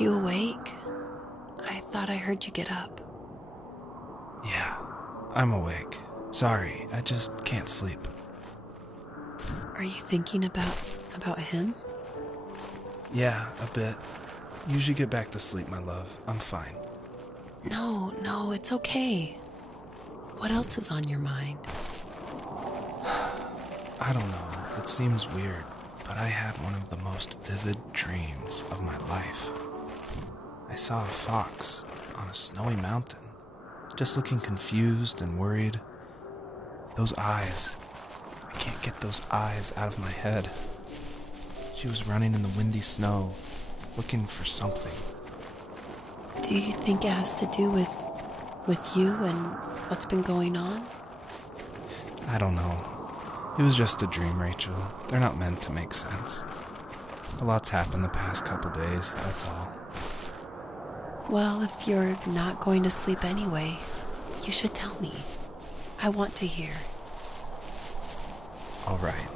you awake? I thought I heard you get up. Yeah, I'm awake. Sorry, I just can't sleep. Are you thinking about him? Yeah, a bit. Usually get back to sleep, my love. I'm fine. No, it's okay. What else is on your mind? I don't know. It seems weird, but I had one of the most vivid dreams of my life. I saw a fox on a snowy mountain, just looking confused and worried. Those eyes. I can't get those eyes out of my head. She was running in the windy snow, looking for something. Do you think it has to do with you and what's been going on? I don't know. It was just a dream, Rachel. They're not meant to make sense. A lot's happened the past couple days, that's all. Well, if you're not going to sleep anyway, you should tell me. I want to hear. All right.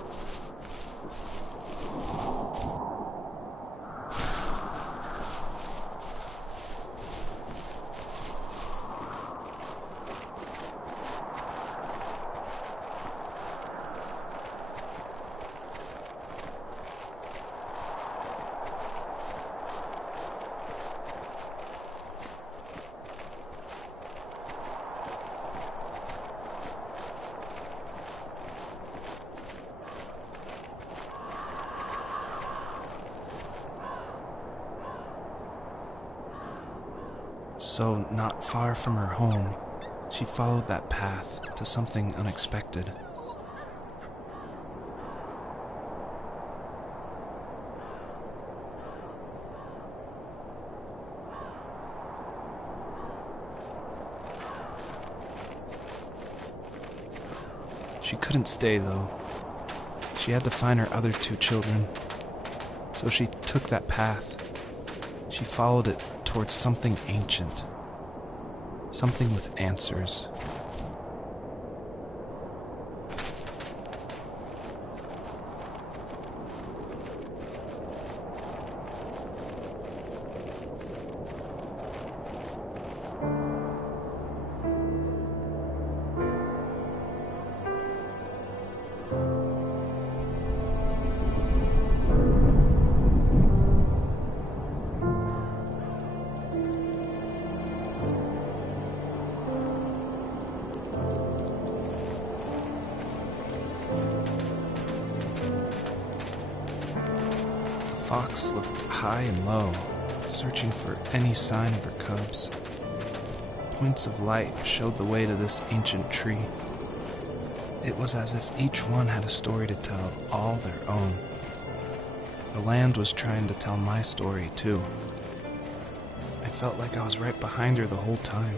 So, not far from her home, she followed that path to something unexpected. She couldn't stay, though. She had to find her other 2 children. So she took that path. She followed it towards something ancient. Something with answers. The fox looked high and low, searching for any sign of her cubs. Points of light showed the way to this ancient tree. It was as if each one had a story to tell, all their own. The land was trying to tell my story, too. I felt like I was right behind her the whole time.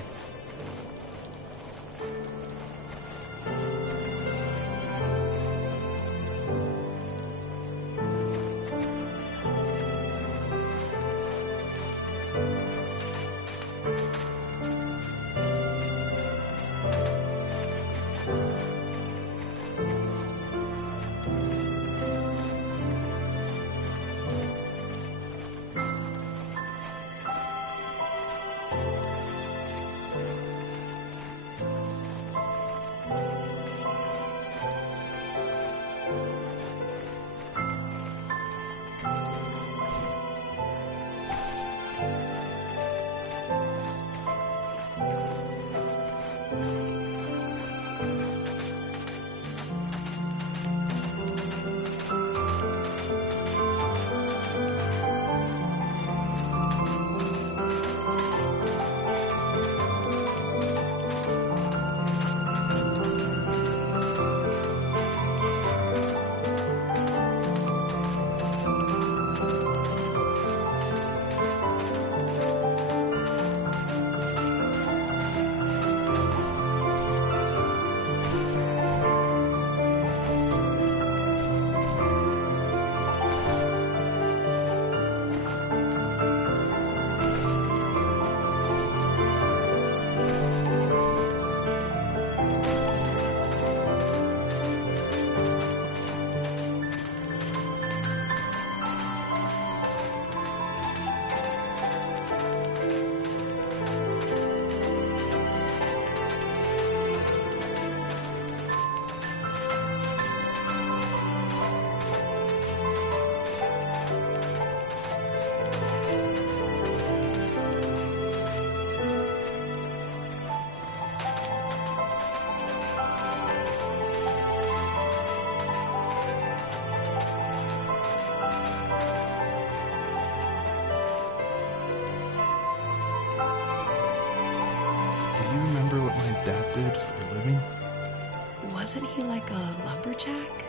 Wasn't he like a lumberjack?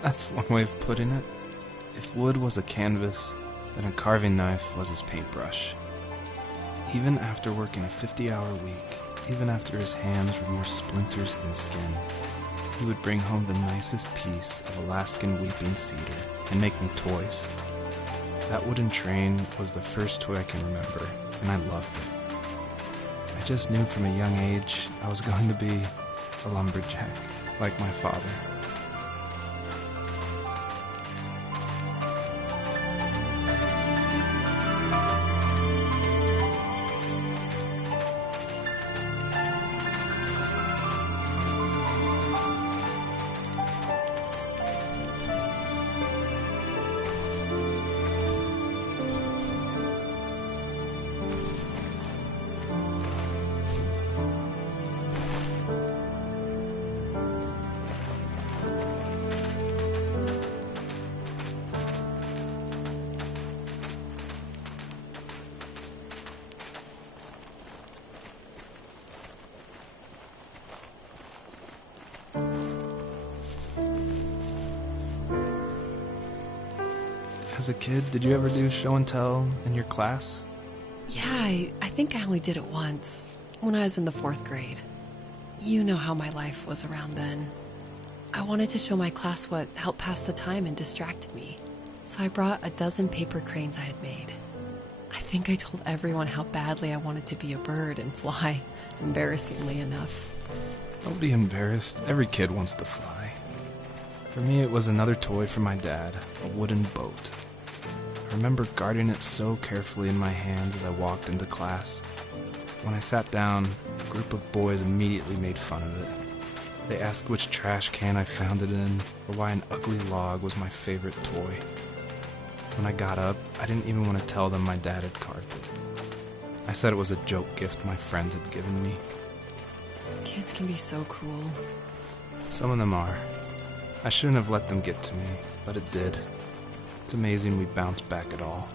That's one way of putting it. If wood was a canvas, then a carving knife was his paintbrush. Even after working a 50-hour week, even after his hands were more splinters than skin, he would bring home the nicest piece of Alaskan weeping cedar and make me toys. That wooden train was the first toy I can remember, and I loved it. I just knew from a young age I was going to be a lumberjack, like my father. As a kid, did you ever do show and tell in your class? Yeah, I think I only did it once, when I was in the 4th grade. You know how my life was around then. I wanted to show my class what helped pass the time and distracted me, so I brought a dozen paper cranes I had made. I think I told everyone how badly I wanted to be a bird and fly, embarrassingly enough. Don't be embarrassed. Every kid wants to fly. For me, it was another toy from my dad, a wooden boat. I remember guarding it so carefully in my hands as I walked into class. When I sat down, a group of boys immediately made fun of it. They asked which trash can I found it in, or why an ugly log was my favorite toy. When I got up, I didn't even want to tell them my dad had carved it. I said it was a joke gift my friends had given me. Kids can be so cruel. Some of them are. I shouldn't have let them get to me, but it did. It's amazing we bounced back at all.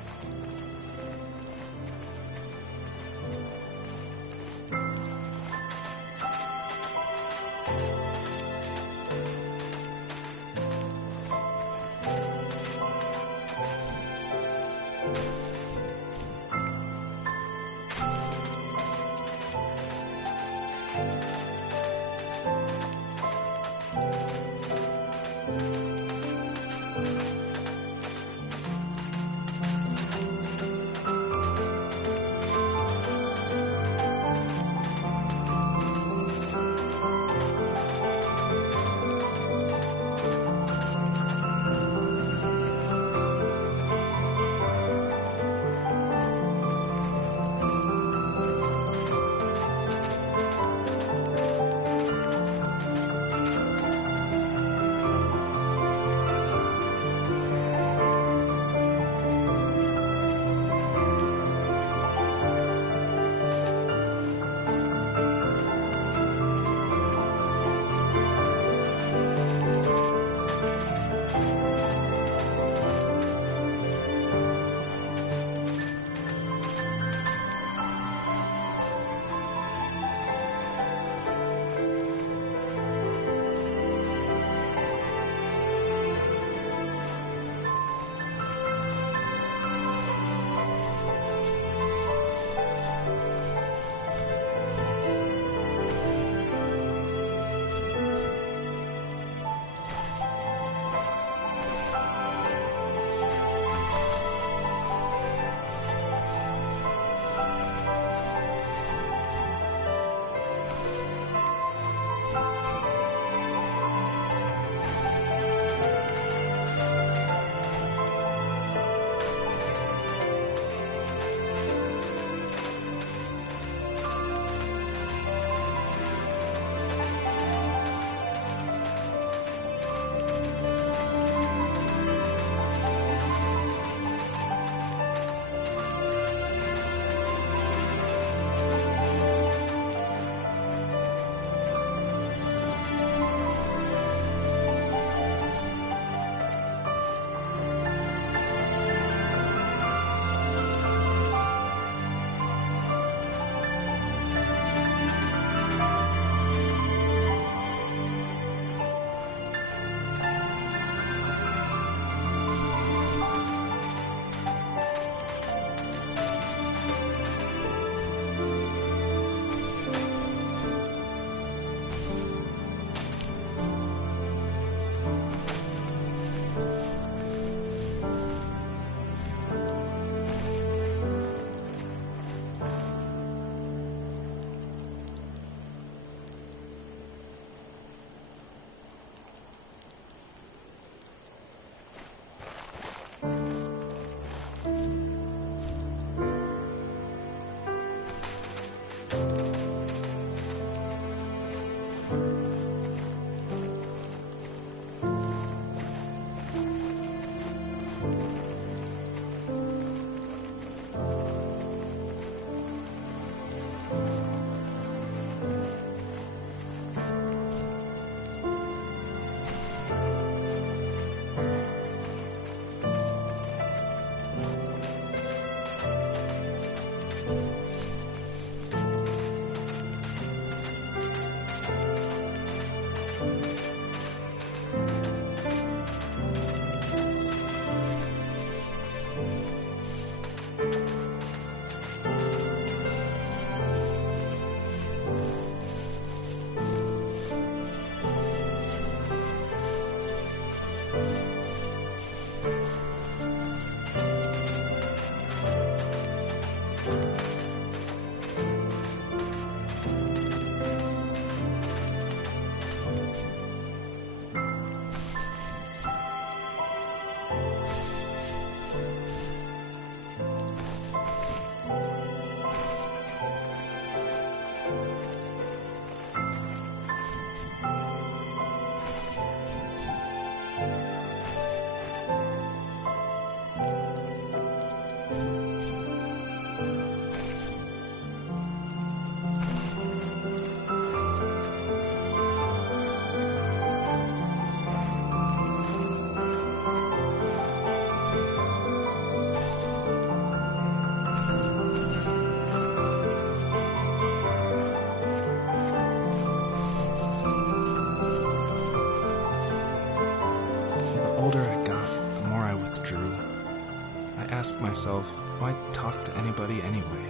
ask myself, why talk to anybody anyway?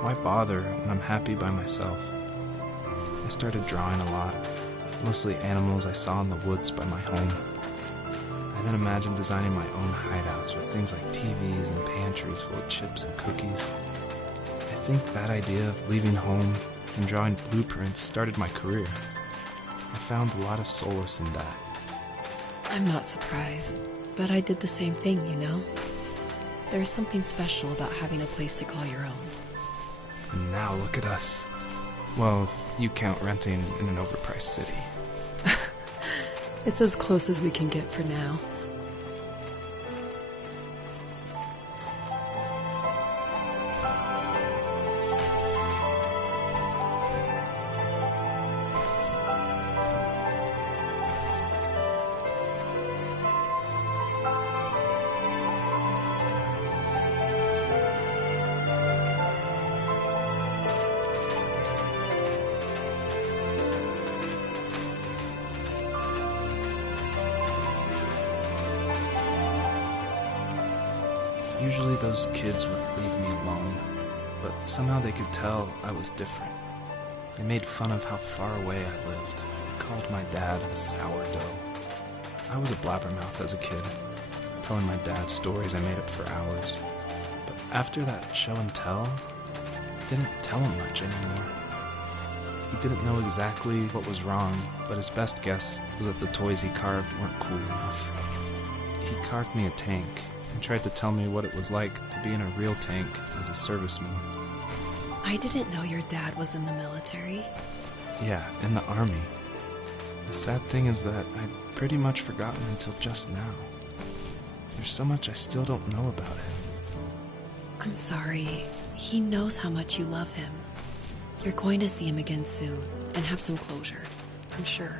Why bother when I'm happy by myself? I started drawing a lot, mostly animals I saw in the woods by my home. I then imagined designing my own hideouts with things like TVs and pantries full of chips and cookies. I think that idea of leaving home and drawing blueprints started my career. I found a lot of solace in that. I'm not surprised, but I did the same thing, you know? There's something special about having a place to call your own. And now look at us. Well, you count renting in an overpriced city. It's as close as we can get for now. Usually those kids would leave me alone, but somehow they could tell I was different. They made fun of how far away I lived. They called my dad a sourdough. I was a blabbermouth as a kid, telling my dad stories I made up for hours. But after that show and tell, I didn't tell him much anymore. He didn't know exactly what was wrong, but his best guess was that the toys he carved weren't cool enough. He carved me a tank and tried to tell me what it was like to be in a real tank as a serviceman. I didn't know your dad was in the military. Yeah, in the army. The sad thing is that I'd pretty much forgotten until just now. There's so much I still don't know about him. I'm sorry. He knows how much you love him. You're going to see him again soon and have some closure, I'm sure.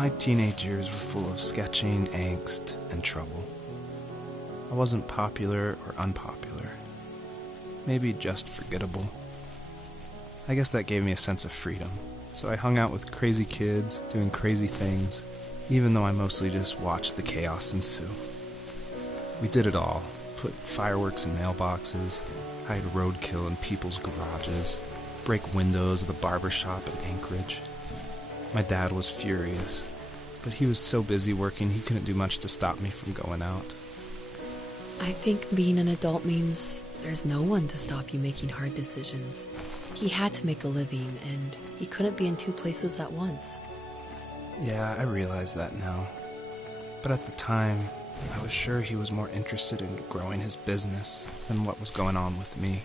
My teenage years were full of sketching, angst, and trouble. I wasn't popular or unpopular. Maybe just forgettable. I guess that gave me a sense of freedom. So I hung out with crazy kids, doing crazy things, even though I mostly just watched the chaos ensue. We did it all. Put fireworks in mailboxes, hide roadkill in people's garages, break windows of the barber shop in Anchorage. My dad was furious, but he was so busy working he couldn't do much to stop me from going out. I think being an adult means there's no one to stop you making hard decisions. He had to make a living, and he couldn't be in two places at once. Yeah, I realize that now. But at the time, I was sure he was more interested in growing his business than what was going on with me.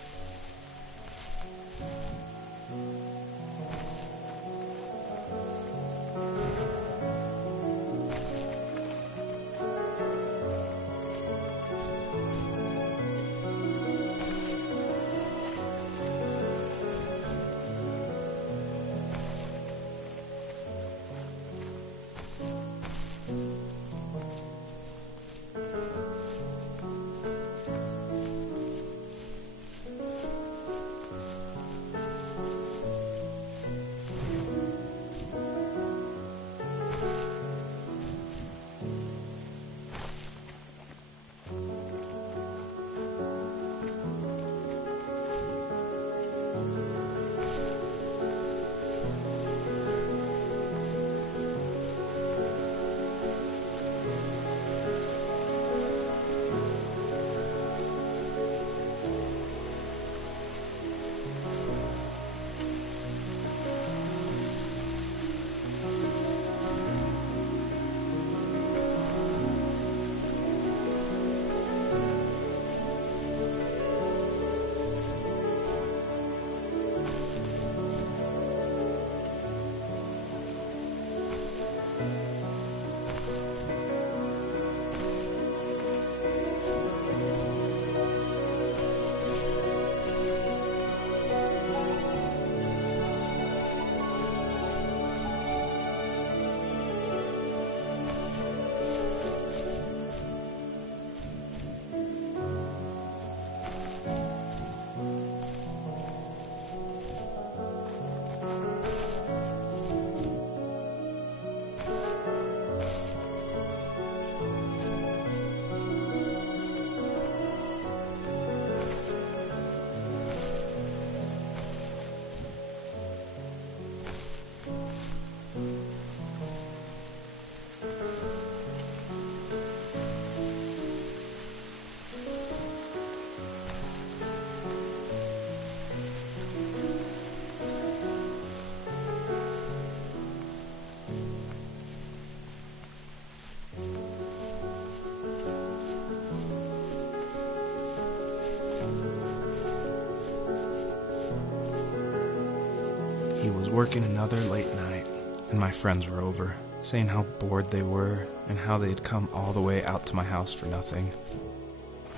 He was working another late night, and my friends were over, saying how bored they were and how they had come all the way out to my house for nothing.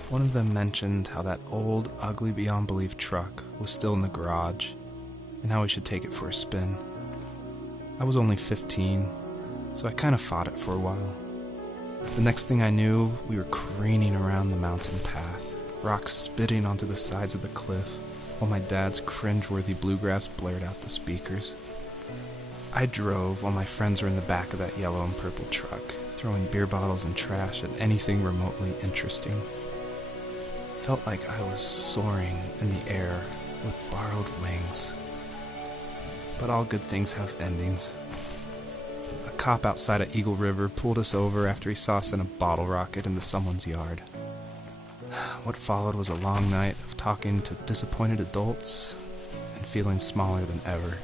One of them mentioned how that old, ugly beyond belief truck was still in the garage, and how we should take it for a spin. I was only 15, so I kind of fought it for a while. The next thing I knew, we were careening around the mountain path, rocks spitting onto the sides of the cliff, while my dad's cringeworthy bluegrass blared out the speakers. I drove while my friends were in the back of that yellow and purple truck, throwing beer bottles and trash at anything remotely interesting. Felt like I was soaring in the air with borrowed wings. But all good things have endings. A cop outside of Eagle River pulled us over after he saw us in a bottle rocket into someone's yard. What followed was a long night of talking to disappointed adults and feeling smaller than ever.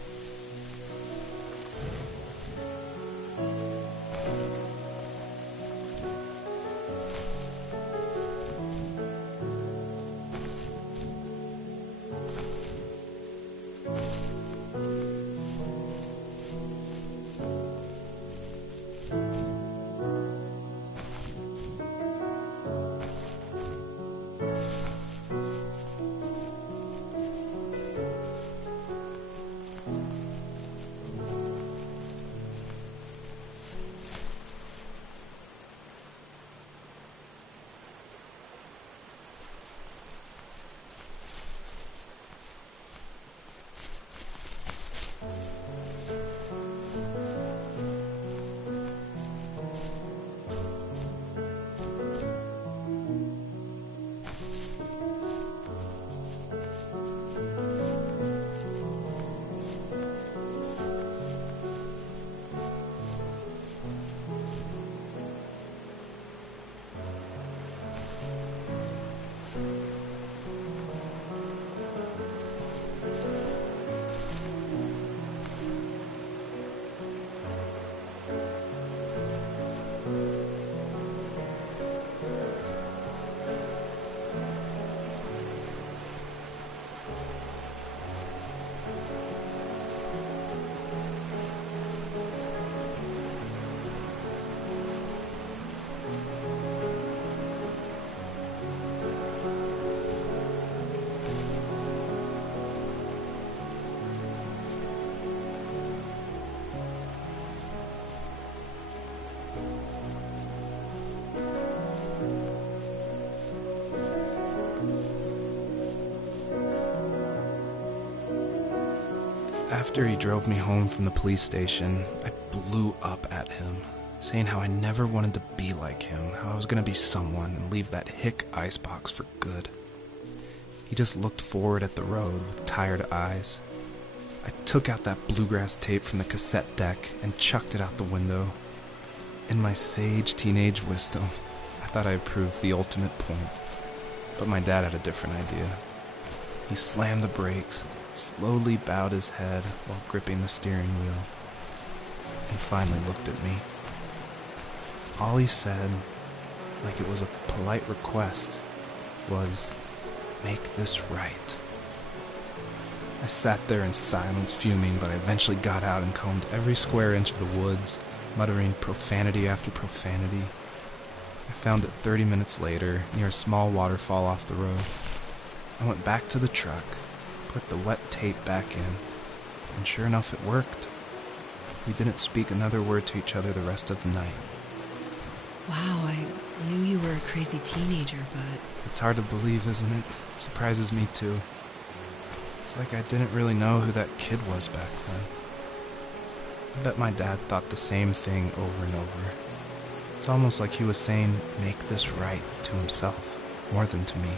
After he drove me home from the police station, I blew up at him, saying how I never wanted to be like him, how I was going to be someone and leave that hick icebox for good. He just looked forward at the road with tired eyes. I took out that bluegrass tape from the cassette deck and chucked it out the window. In my sage teenage wisdom, I thought I had proved the ultimate point, but my dad had a different idea. He slammed the brakes, slowly bowed his head while gripping the steering wheel, and finally looked at me. All he said, like it was a polite request, was, "Make this right." I sat there in silence, fuming, but I eventually got out and combed every square inch of the woods, muttering profanity after profanity. I found it 30 minutes later, near a small waterfall off the road. I went back to the truck, put the wet tape back in, and sure enough it worked. We didn't speak another word to each other the rest of the night. Wow, I knew you were a crazy teenager, but... It's hard to believe, isn't it? It surprises me too. It's like I didn't really know who that kid was back then. I bet my dad thought the same thing over and over. It's almost like he was saying, "Make this right," to himself, more than to me.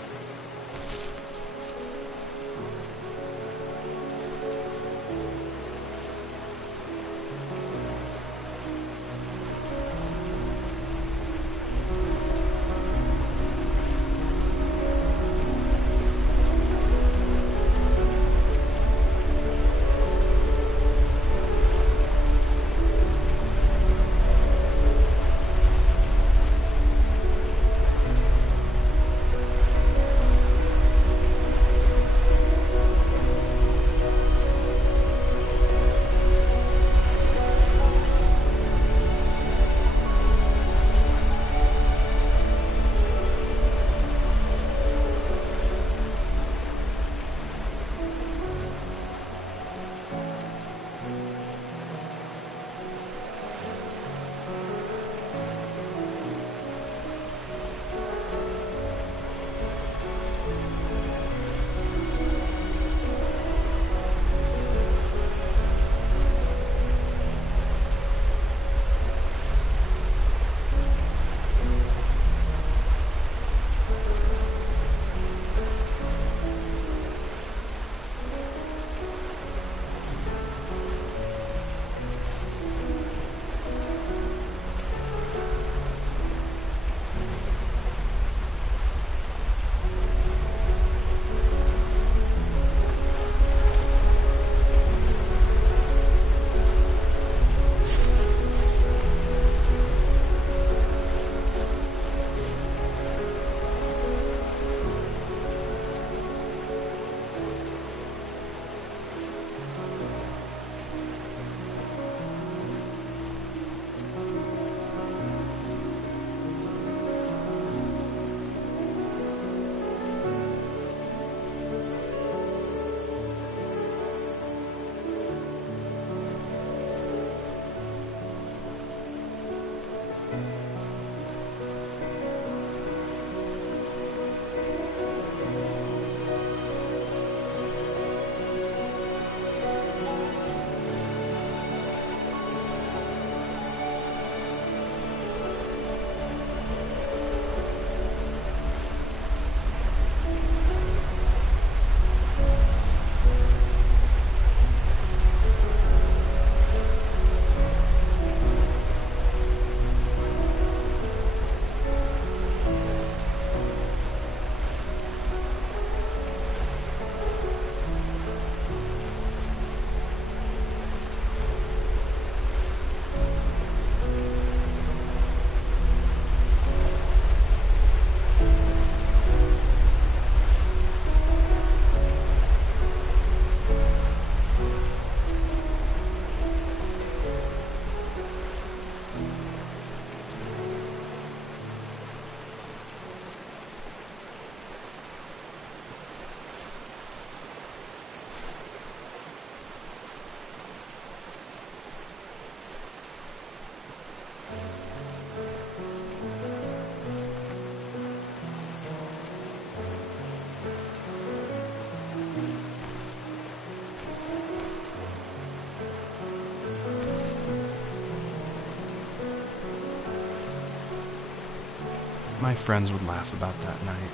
My friends would laugh about that night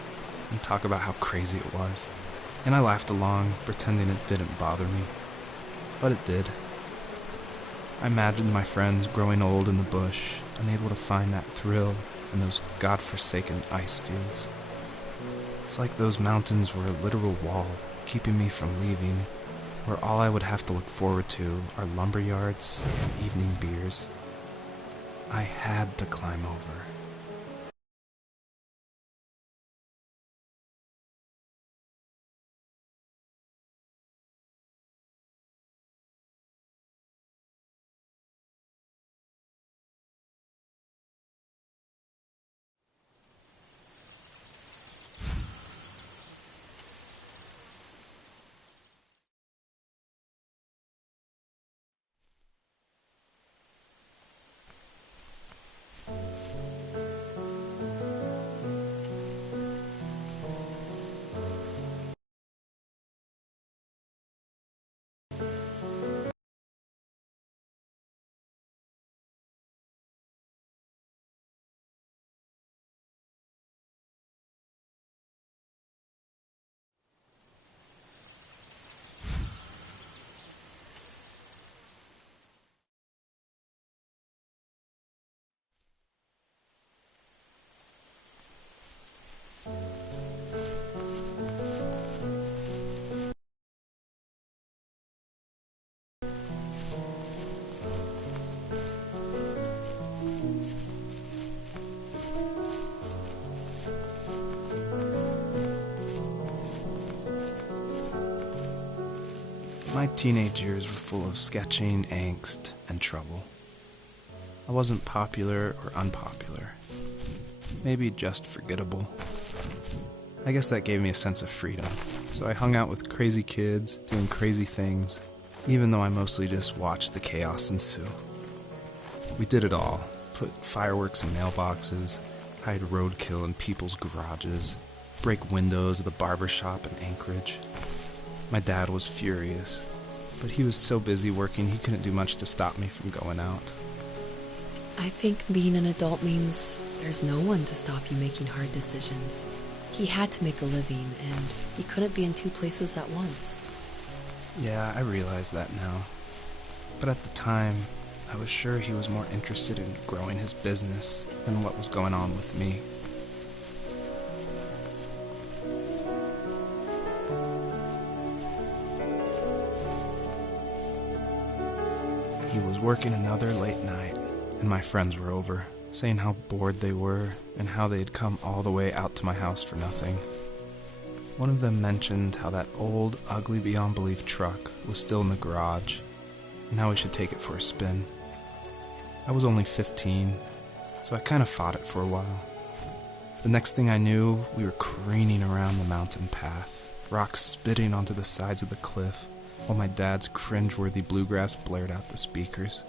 and talk about how crazy it was, and I laughed along, pretending it didn't bother me. But it did. I imagined my friends growing old in the bush, unable to find that thrill in those godforsaken ice fields. It's like those mountains were a literal wall, keeping me from leaving, where all I would have to look forward to are lumber yards and evening beers. I had to climb over. My teenage years were full of sketching, angst, and trouble. I wasn't popular or unpopular. Maybe just forgettable. I guess that gave me a sense of freedom, so I hung out with crazy kids, doing crazy things, even though I mostly just watched the chaos ensue. We did it all. Put fireworks in mailboxes, hide roadkill in people's garages, break windows of the barber shop in Anchorage. My dad was furious, but he was so busy working he couldn't do much to stop me from going out. I think being an adult means there's no one to stop you making hard decisions. He had to make a living, and he couldn't be in two places at once. Yeah, I realize that now. But at the time, I was sure he was more interested in growing his business than what was going on with me. He was working another late night, and my friends were over, saying how bored they were and how they had come all the way out to my house for nothing. One of them mentioned how that old, ugly beyond belief truck was still in the garage, and how we should take it for a spin. I was only 15, so I kind of fought it for a while. The next thing I knew, we were careening around the mountain path, rocks spitting onto the sides of the cliff, while my dad's cringeworthy bluegrass blared out the speakers.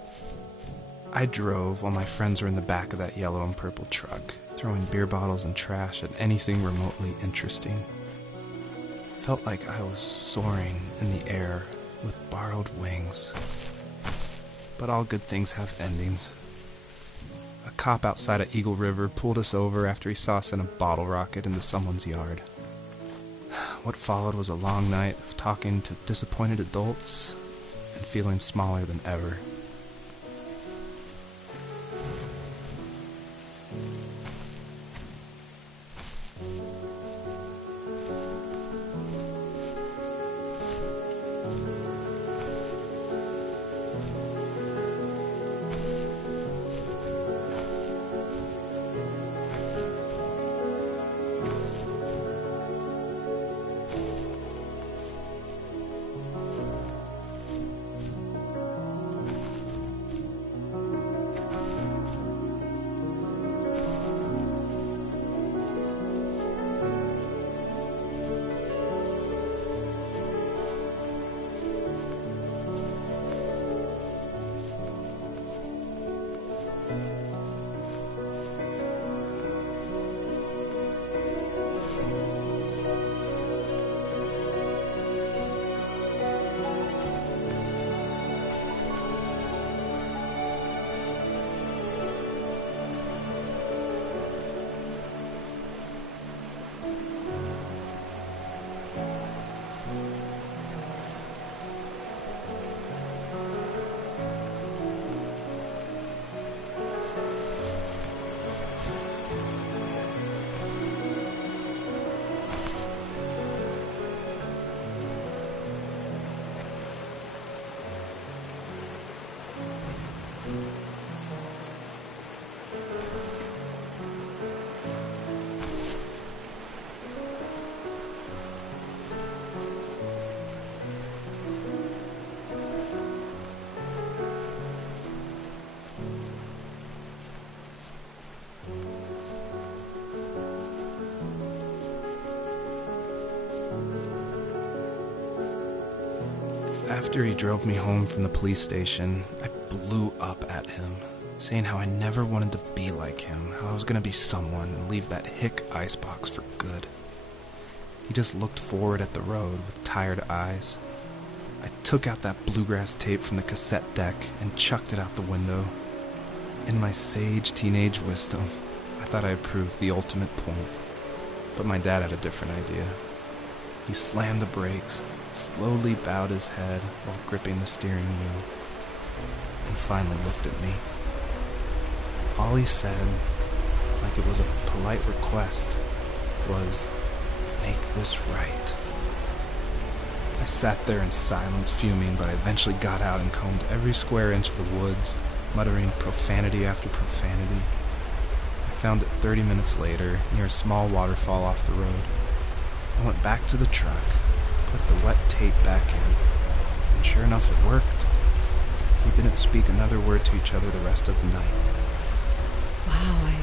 I drove while my friends were in the back of that yellow and purple truck, throwing beer bottles and trash at anything remotely interesting. Felt like I was soaring in the air with borrowed wings. But all good things have endings. A cop outside of Eagle River pulled us over after he saw us in a bottle rocket into someone's yard. What followed was a long night of talking to disappointed adults and feeling smaller than ever. After he drove me home from the police station, I blew up at him, saying how I never wanted to be like him, how I was going to be someone and leave that hick icebox for good. He just looked forward at the road with tired eyes. I took out that bluegrass tape from the cassette deck and chucked it out the window. In my sage teenage wisdom, I thought I had proved the ultimate point. But my dad had a different idea. He slammed the brakes, slowly bowed his head while gripping the steering wheel, and finally looked at me. All he said, like it was a polite request, was, "Make this right." I sat there in silence, fuming, but I eventually got out and combed every square inch of the woods, muttering profanity after profanity. I found it 30 minutes later, near a small waterfall off the road. I went back to the truck, put the wet tape back in, and sure enough it worked. We didn't speak another word to each other the rest of the night. Wow, I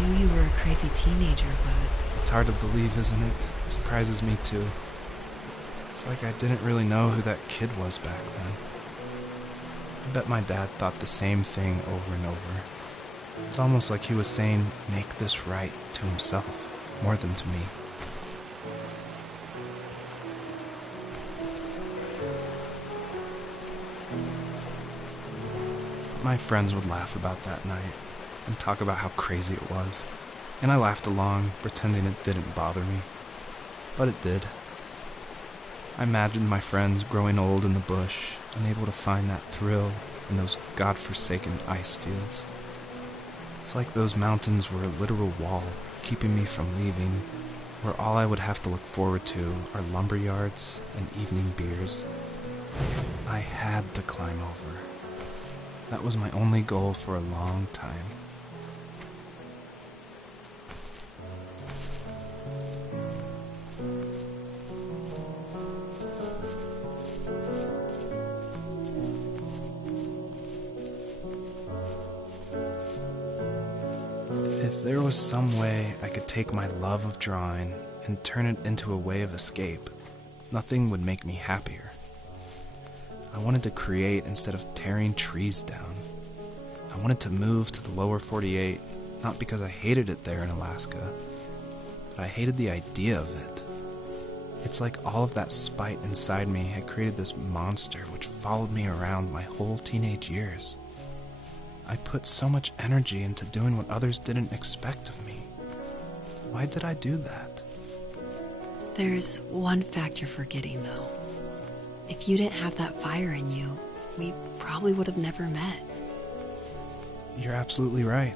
knew you were a crazy teenager, but... It's hard to believe, isn't it? It surprises me too. It's like I didn't really know who that kid was back then. I bet my dad thought the same thing over and over. It's almost like he was saying, "Make this right," to himself, more than to me. My friends would laugh about that night and talk about how crazy it was, and I laughed along, pretending it didn't bother me. But it did. I imagined my friends growing old in the bush, unable to find that thrill in those godforsaken ice fields. It's like those mountains were a literal wall, keeping me from leaving, where all I would have to look forward to are lumber yards and evening beers. I had to climb over. That was my only goal for a long time. If there was some way I could take my love of drawing and turn it into a way of escape, nothing would make me happier. I wanted to create instead of tearing trees down. I wanted to move to the lower 48, not because I hated it there in Alaska, but I hated the idea of it. It's like all of that spite inside me had created this monster which followed me around my whole teenage years. I put so much energy into doing what others didn't expect of me. Why did I do that? There's one fact you're forgetting, though. If you didn't have that fire in you, we probably would have never met. You're absolutely right.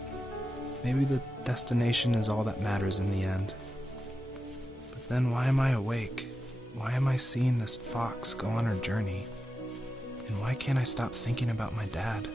Maybe the destination is all that matters in the end. But then why am I awake? Why am I seeing this fox go on her journey? And why can't I stop thinking about my dad?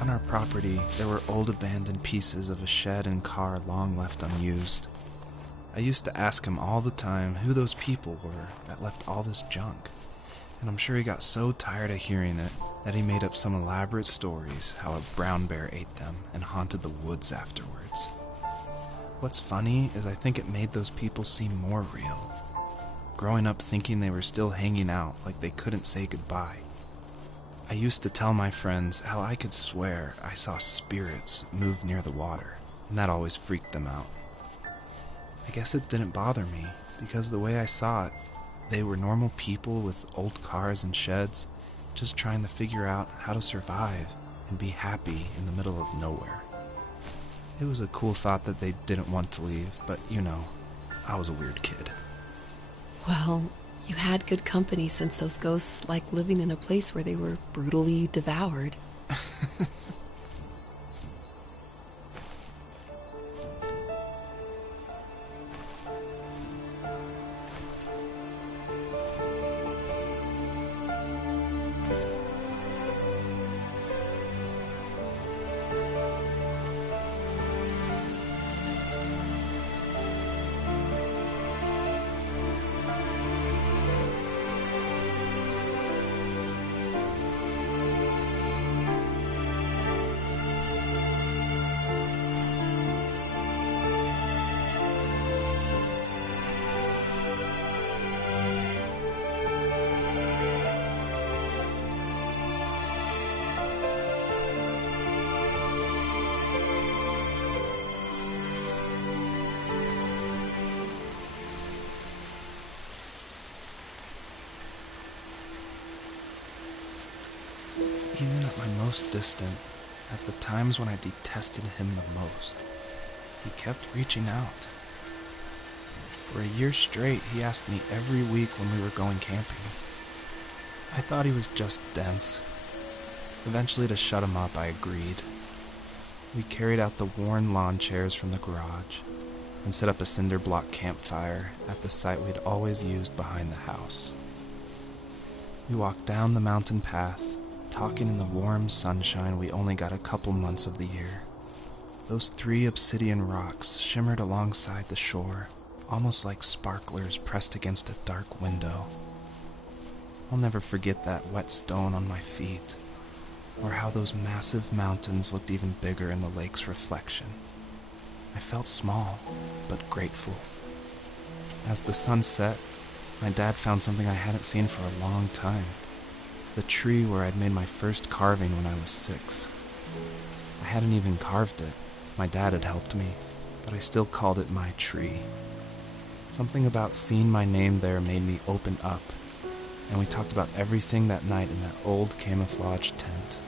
On our property, there were old abandoned pieces of a shed and car long left unused. I used to ask him all the time who those people were that left all this junk, and I'm sure he got so tired of hearing it that he made up some elaborate stories how a brown bear ate them and haunted the woods afterwards. What's funny is I think it made those people seem more real. Growing up thinking they were still hanging out like they couldn't say goodbye. I used to tell my friends how I could swear I saw spirits move near the water, and that always freaked them out. I guess it didn't bother me, because the way I saw it, they were normal people with old cars and sheds, just trying to figure out how to survive and be happy in the middle of nowhere. It was a cool thought that they didn't want to leave, but you know, I was a weird kid. Well, you had good company since those ghosts like living in a place where they were brutally devoured. Even at my most distant, at the times when I detested him the most, he kept reaching out. For a year straight, he asked me every week when we were going camping. I thought he was just dense. Eventually, to shut him up, I agreed. We carried out the worn lawn chairs from the garage and set up a cinder block campfire at the site we'd always used behind the house. We walked down the mountain path, talking in the warm sunshine we only got a couple months of the year. Those 3 obsidian rocks shimmered alongside the shore, almost like sparklers pressed against a dark window. I'll never forget that wet stone on my feet, or how those massive mountains looked even bigger in the lake's reflection. I felt small, but grateful. As the sun set, my dad found something I hadn't seen for a long time. The tree where I'd made my first carving when I was 6. I hadn't even carved it. My dad had helped me, but I still called it my tree. Something about seeing my name there made me open up, and we talked about everything that night in that old camouflage tent.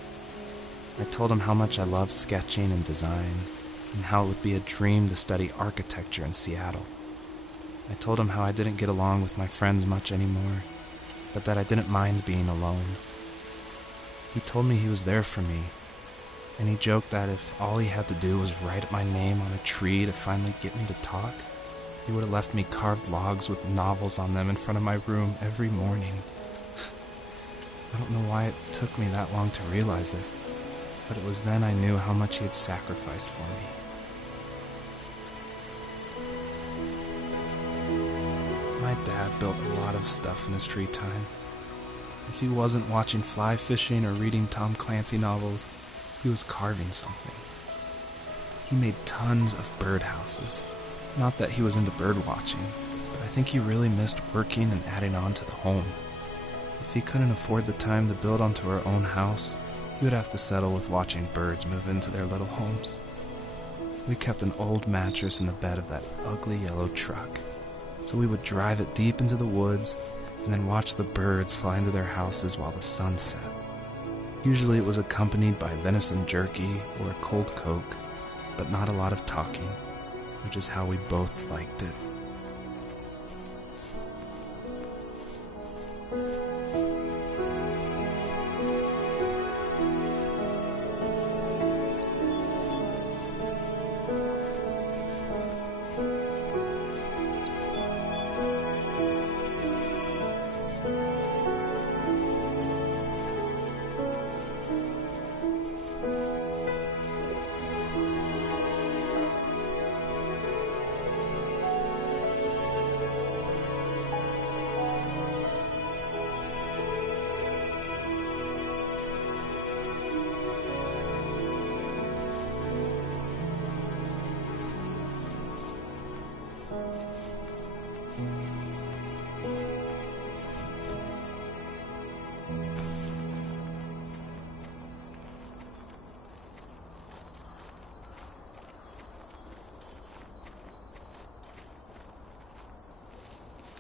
I told him how much I loved sketching and design, and how it would be a dream to study architecture in Seattle. I told him how I didn't get along with my friends much anymore, but that I didn't mind being alone. He told me he was there for me, and he joked that if all he had to do was write my name on a tree to finally get me to talk, he would have left me carved logs with novels on them in front of my room every morning. I don't know why it took me that long to realize it, but it was then I knew how much he had sacrificed for me. My dad built a lot of stuff in his free time. If he wasn't watching fly fishing or reading Tom Clancy novels, he was carving something. He made tons of birdhouses. Not that he was into bird watching, but I think he really missed working and adding on to the home. If he couldn't afford the time to build onto our own house, he would have to settle with watching birds move into their little homes. We kept an old mattress in the bed of that ugly yellow truck, so we would drive it deep into the woods and then watch the birds fly into their houses while the sun set. Usually it was accompanied by venison jerky or a cold Coke, but not a lot of talking, which is how we both liked it.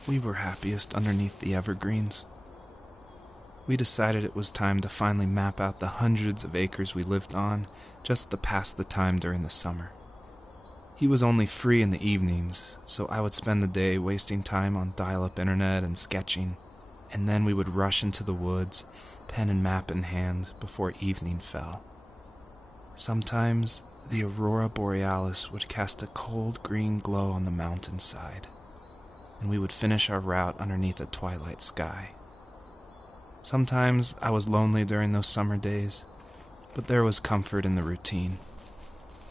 We were happiest underneath the evergreens. We decided it was time to finally map out the hundreds of acres we lived on just to pass the time during the summer. He was only free in the evenings, so I would spend the day wasting time on dial-up internet and sketching, and then we would rush into the woods, pen and map in hand, before evening fell. Sometimes the aurora borealis would cast a cold green glow on the mountainside, and we would finish our route underneath a twilight sky. Sometimes I was lonely during those summer days, but there was comfort in the routine.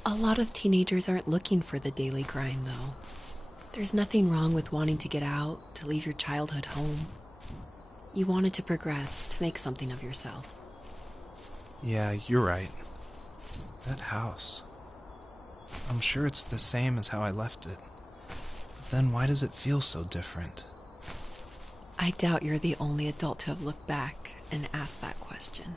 A lot of teenagers aren't looking for the daily grind, though. There's nothing wrong with wanting to get out, to leave your childhood home. You wanted to progress, to make something of yourself. Yeah, you're right. That house. I'm sure it's the same as how I left it. But then why does it feel so different? I doubt you're the only adult to have looked back and asked that question.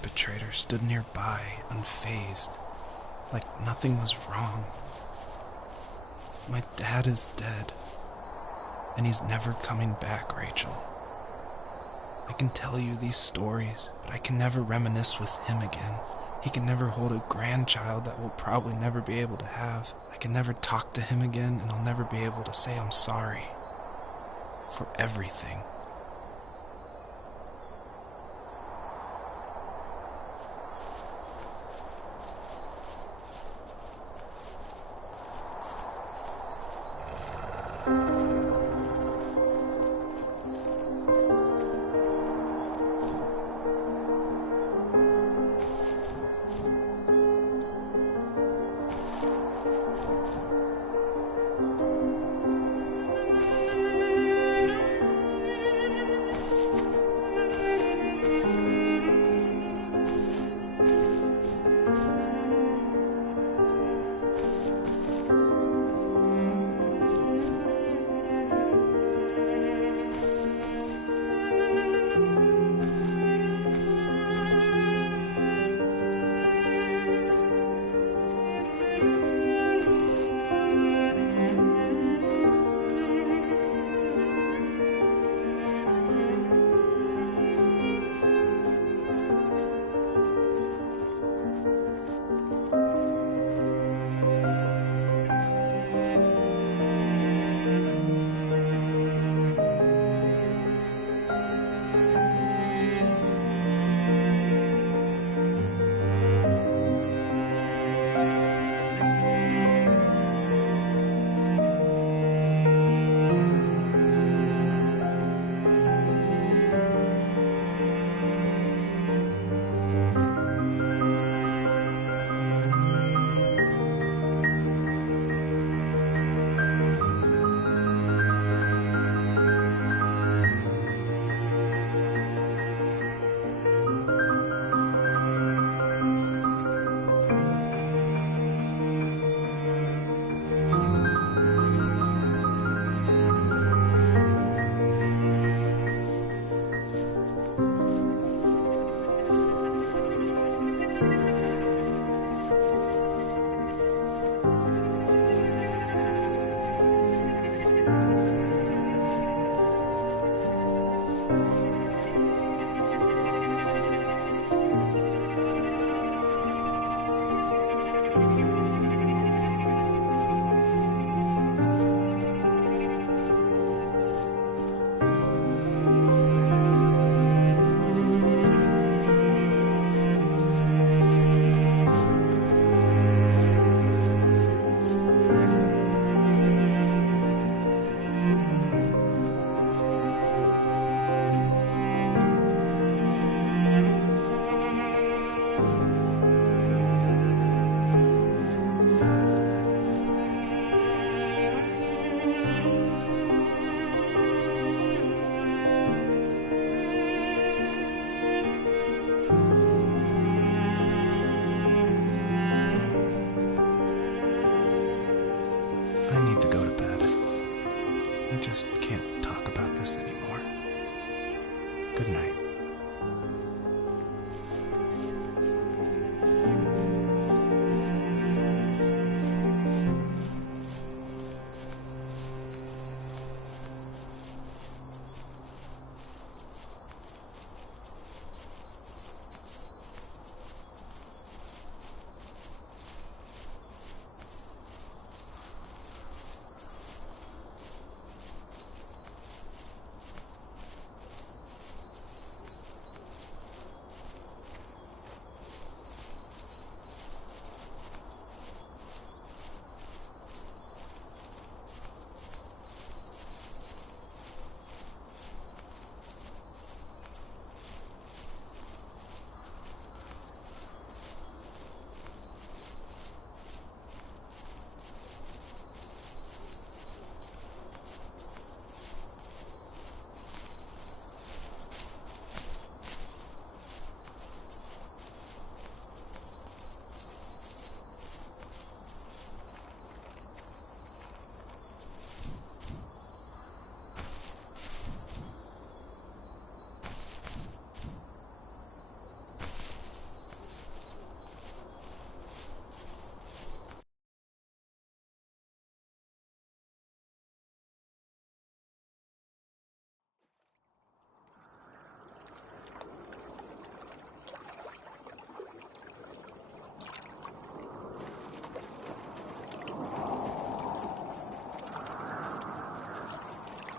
perpetrator stood nearby, unfazed, like nothing was wrong. My dad is dead, and he's never coming back, Rachel. I can tell you these stories, but I can never reminisce with him again. He can never hold a grandchild that we'll probably never be able to have. I can never talk to him again, and I'll never be able to say I'm sorry for everything.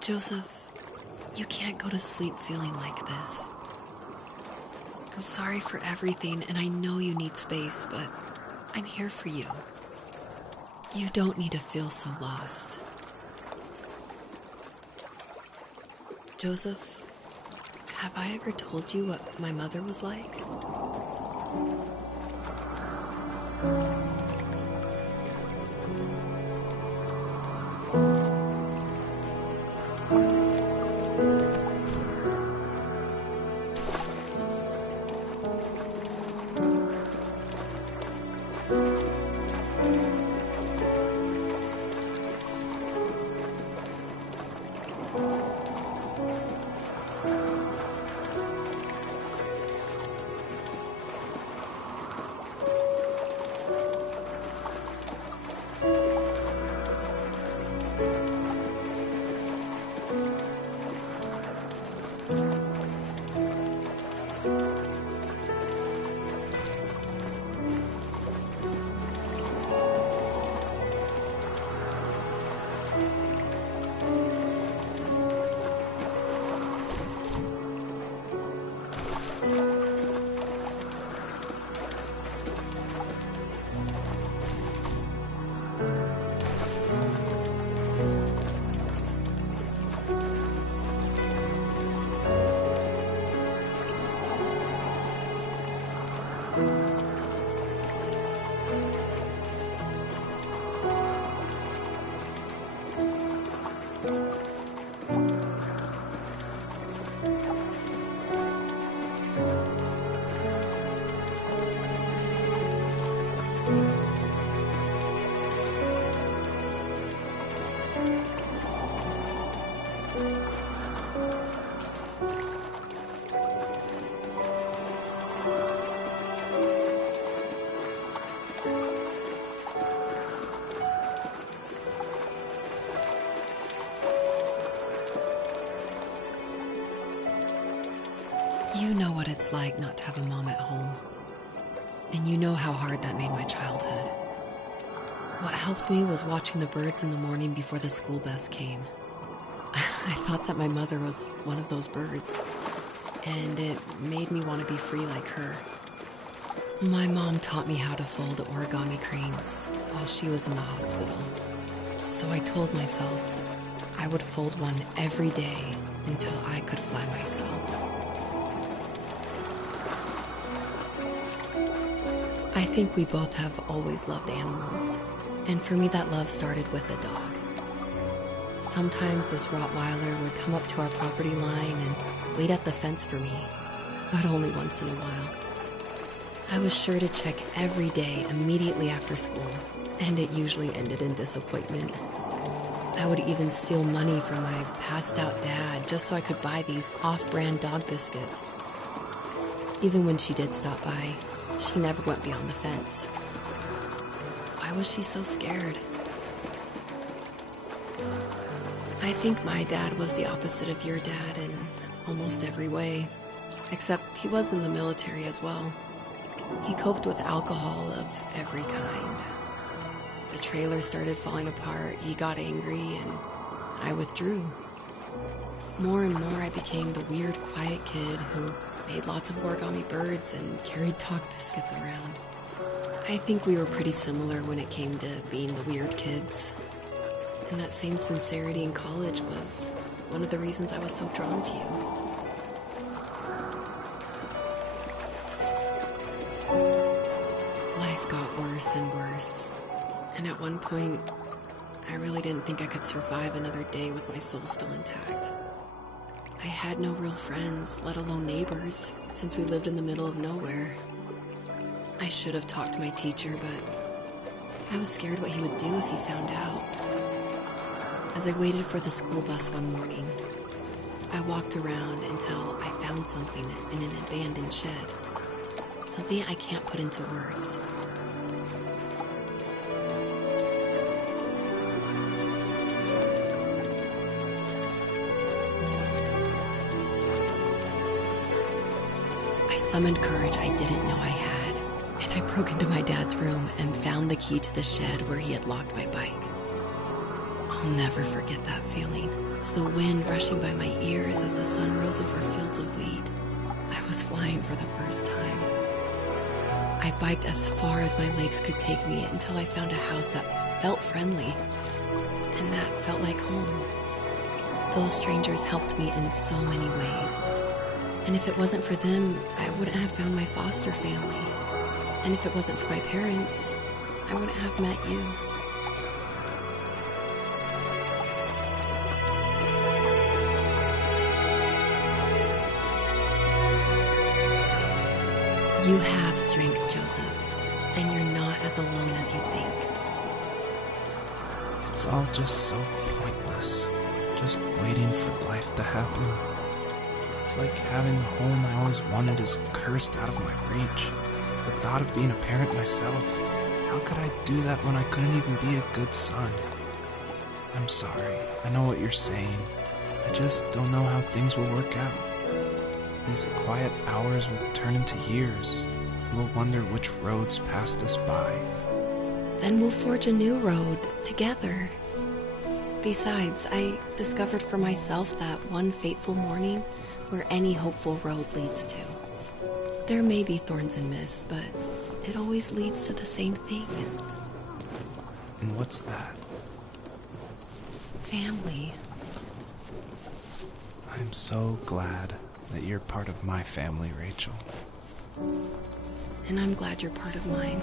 Joseph, you can't go to sleep feeling like this. I'm sorry for everything, and I know you need space, but I'm here for you. You don't need to feel so lost. Joseph, have I ever told you what my mother was like? You know what it's like not to have a mom at home. And you know how hard that made my childhood. What helped me was watching the birds in the morning before the school bus came. I thought that my mother was one of those birds, and it made me want to be free like her. My mom taught me how to fold origami cranes while she was in the hospital. So I told myself I would fold one every day until I could fly myself. I think we both have always loved animals, and for me that love started with a dog. Sometimes this Rottweiler would come up to our property line and wait at the fence for me, but only once in a while. I was sure to check every day immediately after school, and it usually ended in disappointment. I would even steal money from my passed-out dad just so I could buy these off-brand dog biscuits. Even when she did stop by, she never went beyond the fence. Why was she so scared? I think my dad was the opposite of your dad in almost every way, except he was in the military as well. He coped with alcohol of every kind. The trailer started falling apart, he got angry, and I withdrew. More and more I became the weird, quiet kid who made lots of origami birds and carried dog biscuits around. I think we were pretty similar when it came to being the weird kids. And that same sincerity in college was one of the reasons I was so drawn to you. Life got worse and worse. And at one point, I really didn't think I could survive another day with my soul still intact. I had no real friends, let alone neighbors, since we lived in the middle of nowhere. I should have talked to my teacher, but I was scared what he would do if he found out. As I waited for the school bus one morning, I walked around until I found something in an abandoned shed. Something I can't put into words. I summoned courage I didn't know I had, and I broke into my dad's room and found the key to the shed where he had locked my bike. I'll never forget that feeling. the wind rushing by my ears as the sun rose over fields of wheat. I was flying for the first time. I biked as far as my legs could take me until I found a house that felt friendly, and that felt like home. Those strangers helped me in so many ways. And if it wasn't for them, I wouldn't have found my foster family. And if it wasn't for my parents, I wouldn't have met you. You have strength, Joseph, and you're not as alone as you think. It's all just so pointless. Just waiting for life to happen. It's like having the home I always wanted is cursed out of my reach. The thought of being a parent myself. How could I do that when I couldn't even be a good son? I'm sorry. I know what you're saying. I just don't know how things will work out. These quiet hours will turn into years. We'll wonder which roads passed us by. Then we'll forge a new road together. Besides, I discovered for myself that one fateful morning where any hopeful road leads to. There may be thorns and mist, but it always leads to the same thing. And what's that? Family. I'm so glad that you're part of my family, Rachel. And I'm glad you're part of mine.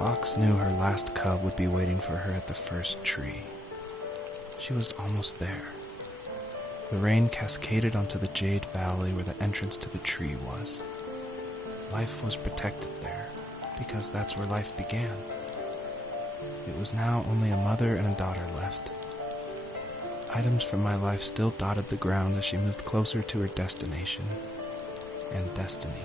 The fox knew her last cub would be waiting for her at the first tree. She was almost there. The rain cascaded onto the jade valley where the entrance to the tree was. Life was protected there, because that's where life began. It was now only a mother and a daughter left. Items from my life still dotted the ground as she moved closer to her destination and destiny.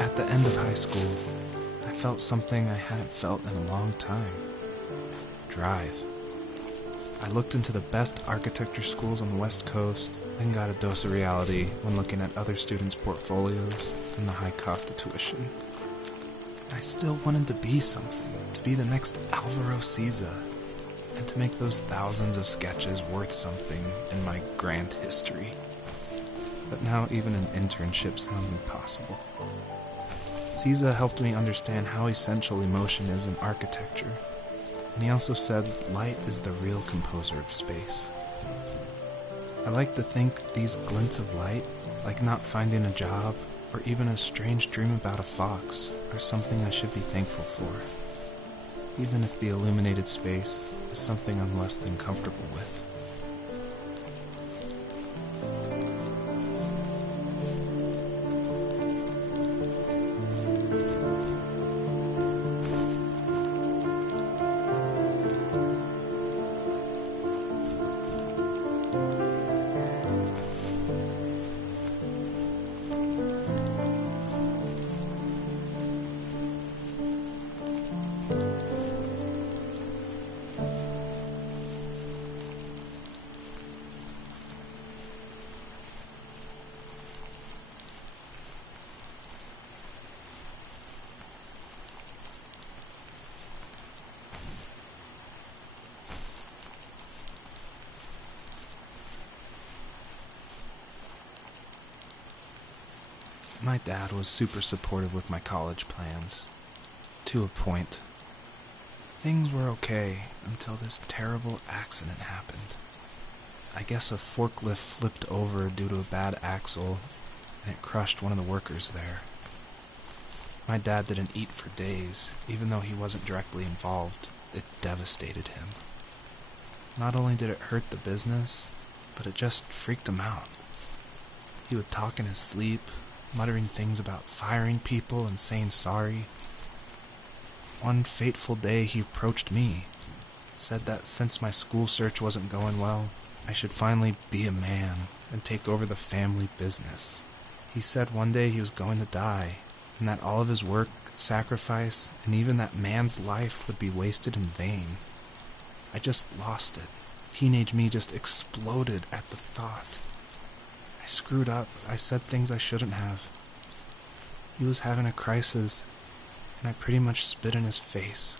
At the end of high school, I felt something I hadn't felt in a long time. Drive. I looked into the best architecture schools on the West Coast, then got a dose of reality when looking at other students' portfolios and the high cost of tuition. I still wanted to be something, to be the next Alvaro Siza, and to make those thousands of sketches worth something in my grand history. But now even an internship sounds impossible. Siza helped me understand how essential emotion is in architecture, and he also said light is the real composer of space. I like to think these glints of light, like not finding a job or even a strange dream about a fox, are something I should be thankful for, even if the illuminated space is something I'm less than comfortable with. My dad was super supportive with my college plans. To a point. Things were okay until this terrible accident happened. I guess a forklift flipped over due to a bad axle, and it crushed one of the workers there. My dad didn't eat for days, even though he wasn't directly involved. It devastated him. Not only did it hurt the business, but it just freaked him out. He would talk in his sleep, muttering things about firing people and saying sorry. One fateful day he approached me, said that since my school search wasn't going well, I should finally be a man and take over the family business. He said one day he was going to die, and that all of his work, sacrifice, and even that man's life would be wasted in vain. I just lost it. Teenage me just exploded at the thought. I screwed up. I said things I shouldn't have. He was having a crisis, and I pretty much spit in his face.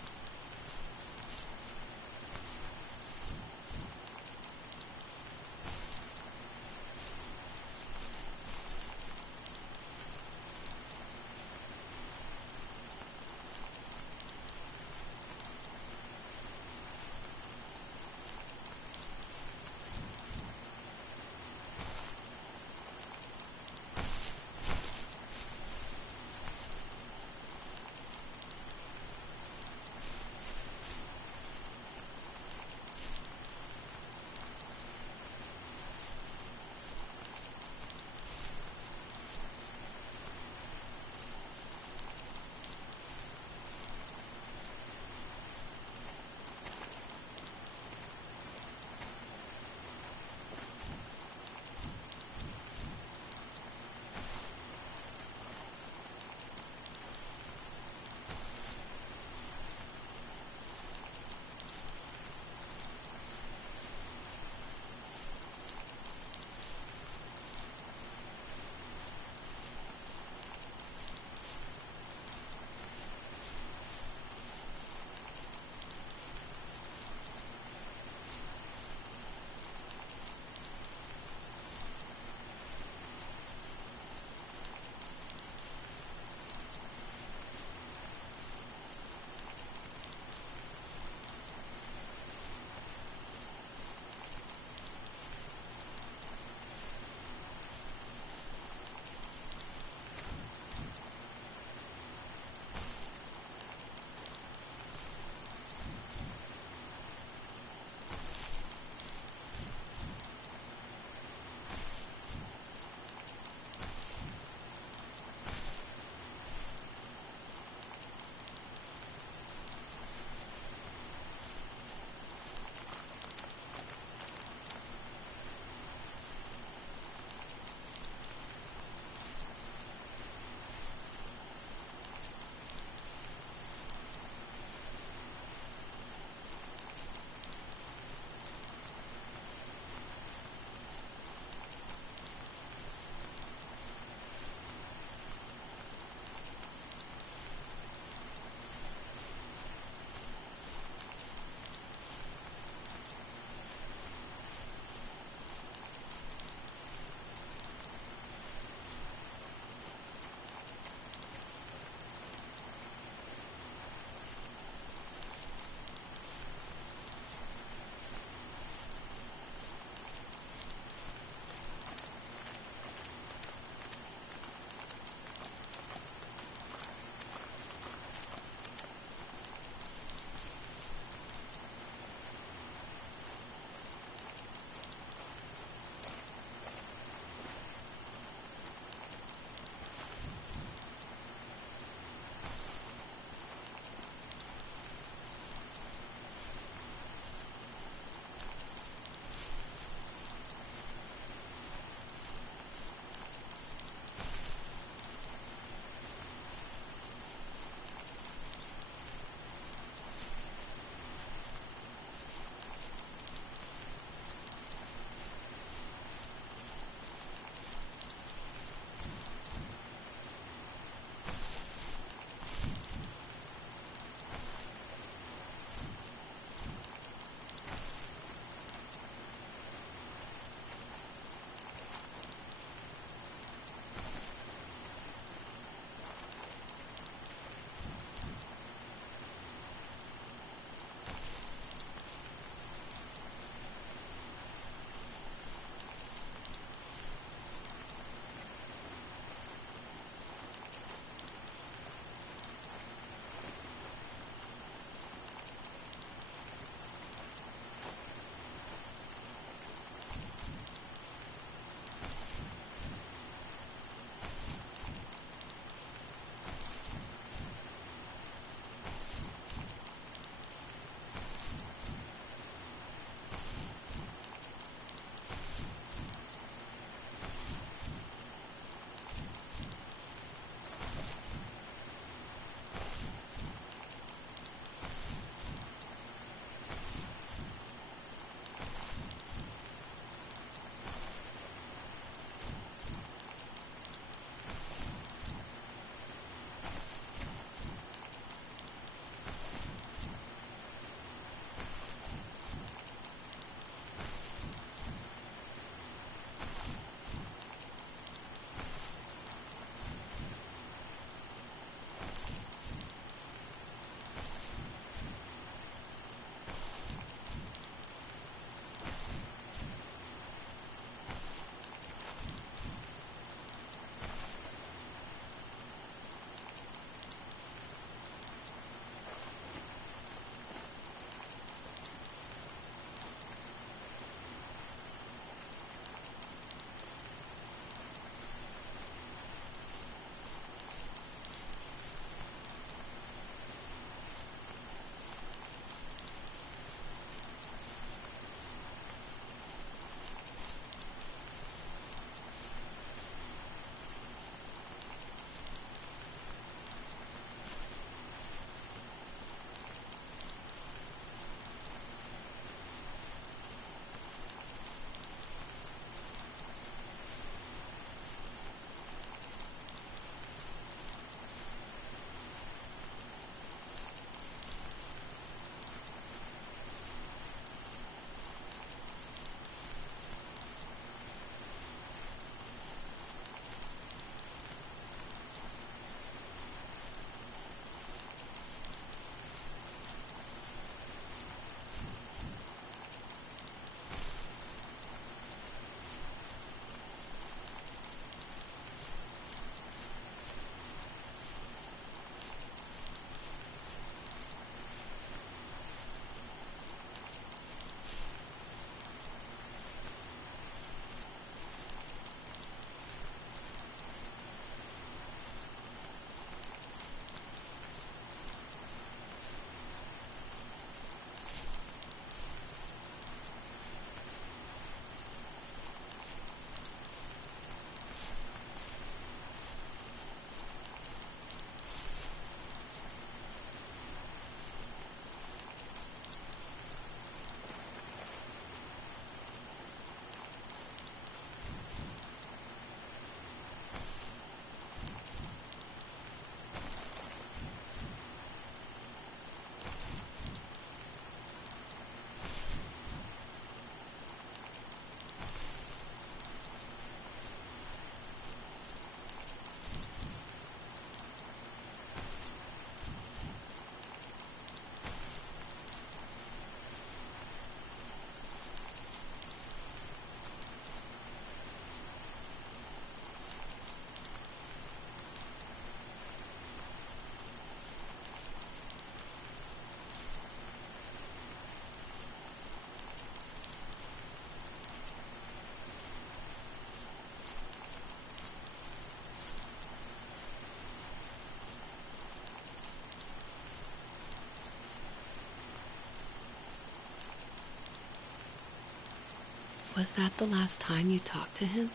Was that the last time you talked to him?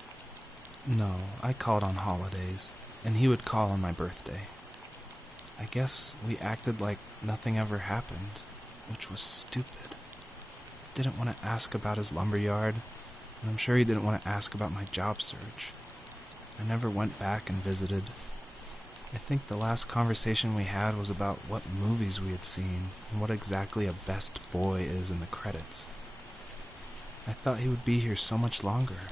No, I called on holidays, and he would call on my birthday. I guess we acted like nothing ever happened, which was stupid. Didn't want to ask about his lumberyard, and I'm sure he didn't want to ask about my job search. I never went back and visited. I think the last conversation we had was about what movies we had seen and what exactly a best boy is in the credits. I thought he would be here so much longer.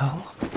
hell?